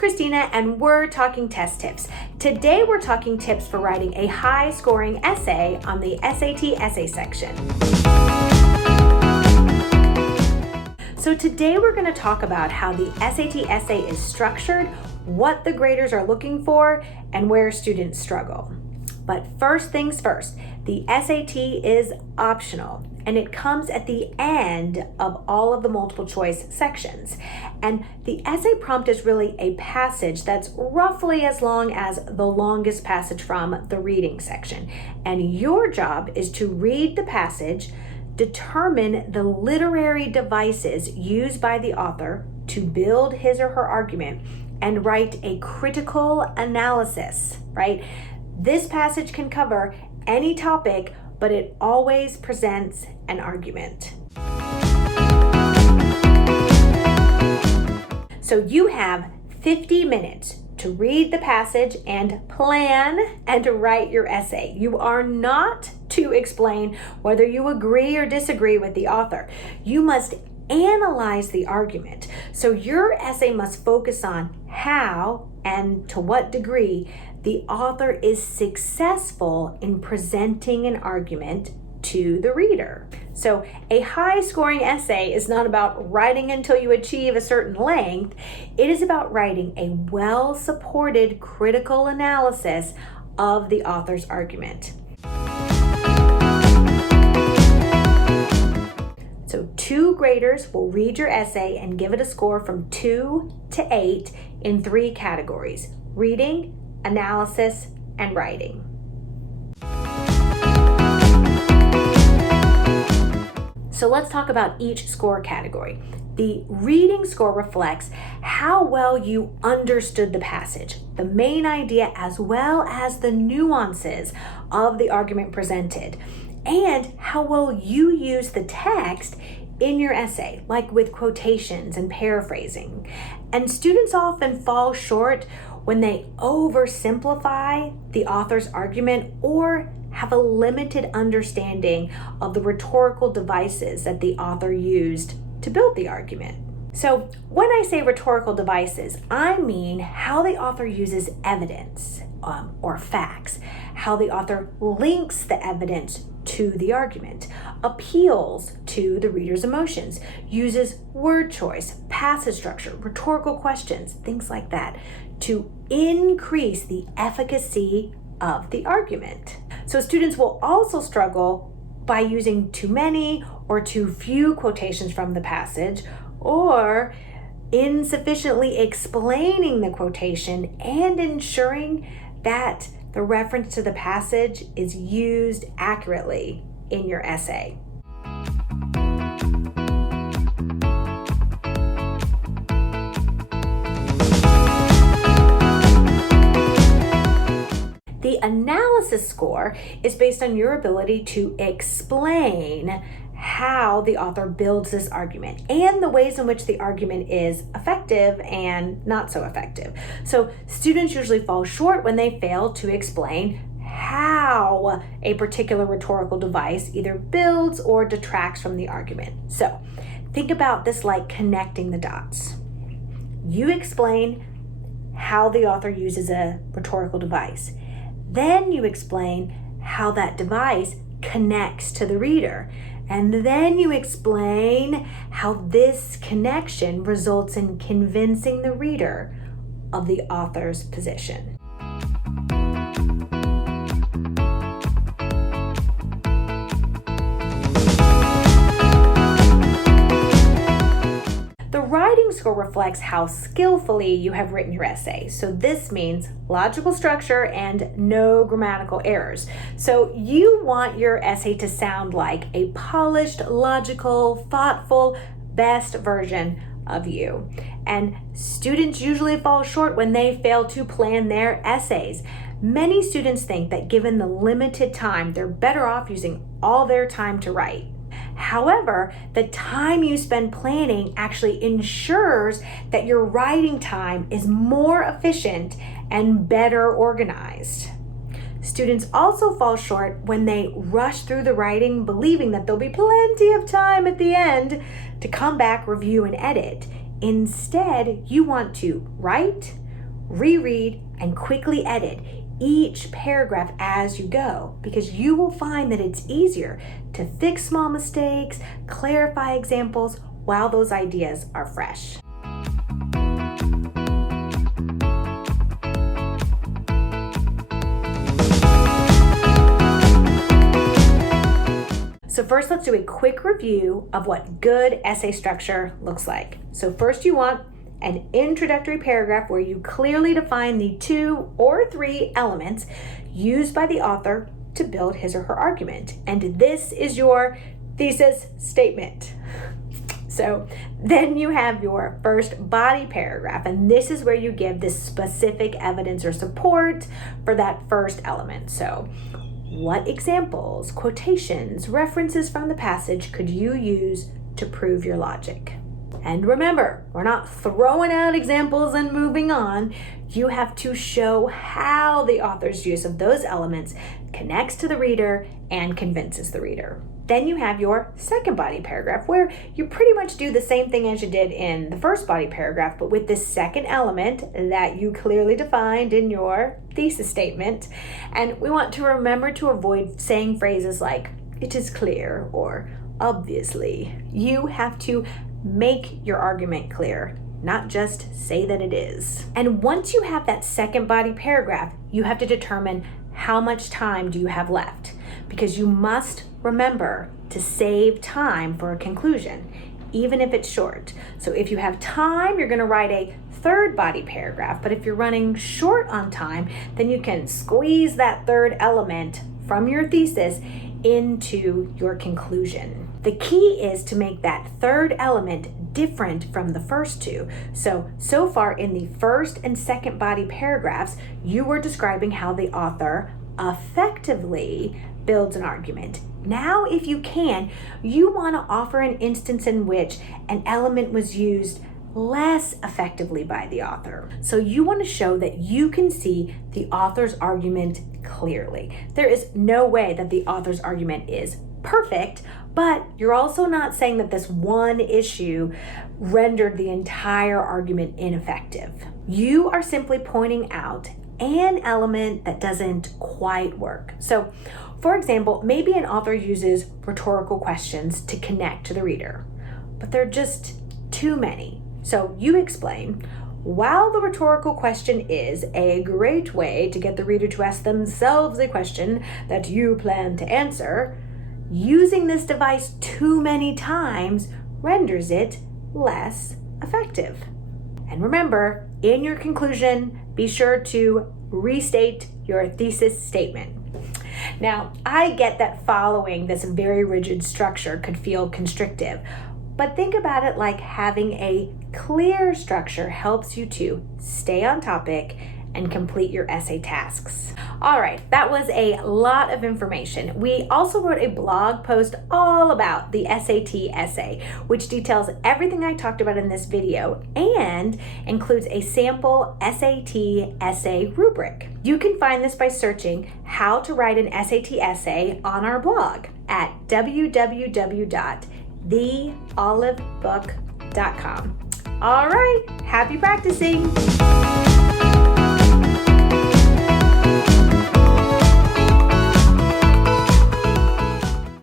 Christina, and we're talking test tips. Today we're talking tips for writing a high-scoring essay on the SAT essay section. So today we're going to talk about how the SAT essay is structured, what the graders are looking for, and where students struggle. But first things first, the SAT is optional, and it comes at the end of all of the multiple choice sections. And the essay prompt is really a passage that's roughly as long as the longest passage from the reading section. And your job is to read the passage, determine the literary devices used by the author to build his or her argument, and write a critical analysis, right? This passage can cover any topic, but it always presents an argument. So you have 50 minutes to read the passage and plan and to write your essay. You are not to explain whether you agree or disagree with the author. You must analyze the argument. So your essay must focus on how and to what degree the author is successful in presenting an argument to the reader. So a high-scoring essay is not about writing until you achieve a certain length. It is about writing a well-supported critical analysis of the author's argument. So 2 graders will read your essay and give it a score from 2 to 8 in 3 categories: reading, analysis, and writing. So let's talk about each score category. The reading score reflects how well you understood the passage, the main idea, as well as the nuances of the argument presented, and how well you use the text in your essay, like with quotations and paraphrasing. And students often fall short when they oversimplify the author's argument or have a limited understanding of the rhetorical devices that the author used to build the argument. So when I say rhetorical devices, I mean how the author uses evidence or facts, how the author links the evidence to the argument, appeals to the reader's emotions, uses word choice, passage structure, rhetorical questions, things like that, to increase the efficacy of the argument. So students will also struggle by using too many or too few quotations from the passage, or insufficiently explaining the quotation and ensuring that the reference to the passage is used accurately in your essay. The analysis score is based on your ability to explain how the author builds this argument and the ways in which the argument is effective and not so effective. So students usually fall short when they fail to explain how a particular rhetorical device either builds or detracts from the argument. So think about this like connecting the dots. You explain how the author uses a rhetorical device. Then you explain how that device connects to the reader. And then you explain how this connection results in convincing the reader of the author's position. The writing score reflects how skillfully you have written your essay. So this means logical structure and no grammatical errors. So you want your essay to sound like a polished, logical, thoughtful, best version of you. And students usually fall short when they fail to plan their essays. Many students think that given the limited time, they're better off using all their time to write. However, the time you spend planning actually ensures that your writing time is more efficient and better organized. Students also fall short when they rush through the writing, believing that there'll be plenty of time at the end to come back, review, and edit. Instead, you want to write, reread, and quickly edit each paragraph as you go, because you will find that it's easier to fix small mistakes, clarify examples while those ideas are fresh. So first, let's do a quick review of what good essay structure looks like. So first, you want an introductory paragraph where you clearly define the 2 or 3 elements used by the author to build his or her argument. And this is your thesis statement. So then you have your first body paragraph, and this is where you give the specific evidence or support for that first element. So what examples, quotations, references from the passage could you use to prove your logic? And remember, we're not throwing out examples and moving on. You have to show how the author's use of those elements connects to the reader and convinces the reader. Then you have your second body paragraph, where you pretty much do the same thing as you did in the first body paragraph, but with this second element that you clearly defined in your thesis statement. And we want to remember to avoid saying phrases like, "it is clear," or "obviously." You have to make your argument clear, not just say that it is. And once you have that second body paragraph, you have to determine how much time do you have left, because you must remember to save time for a conclusion, even if it's short. So if you have time, you're going to write a third body paragraph, but if you're running short on time, then you can squeeze that third element from your thesis into your conclusion. The key is to make that third element different from the first two. So far in the first and second body paragraphs, you were describing how the author effectively builds an argument. Now, if you can, you want to offer an instance in which an element was used less effectively by the author. So you want to show that you can see the author's argument clearly. There is no way that the author's argument is perfect, but you're also not saying that this one issue rendered the entire argument ineffective. You are simply pointing out an element that doesn't quite work. So, for example, maybe an author uses rhetorical questions to connect to the reader, but they're just too many. So you explain, while the rhetorical question is a great way to get the reader to ask themselves a question that you plan to answer, using this device too many times renders it less effective. And remember, in your conclusion, be sure to restate your thesis statement. Now, I get that following this very rigid structure could feel constrictive, but think about it like having a clear structure helps you to stay on topic and complete your essay tasks. All right, that was a lot of information. We also wrote a blog post all about the SAT essay, which details everything I talked about in this video and includes a sample SAT essay rubric. You can find this by searching how to write an SAT essay on our blog at www.theolivebook.com. All right, happy practicing.